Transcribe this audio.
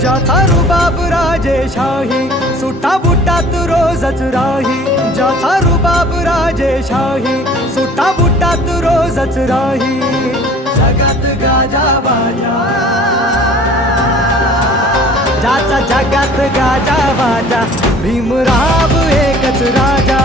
ज्याचा रुबाब राजेशाही, सुटा बुटात रोजच राही. ज्याचा रुबाब राजेशाही, सुटा बुटात रोजच राही. जगात गाजा बाजा, ज्याचा जगात गाजा बाजा, भीमराव एकच राजा.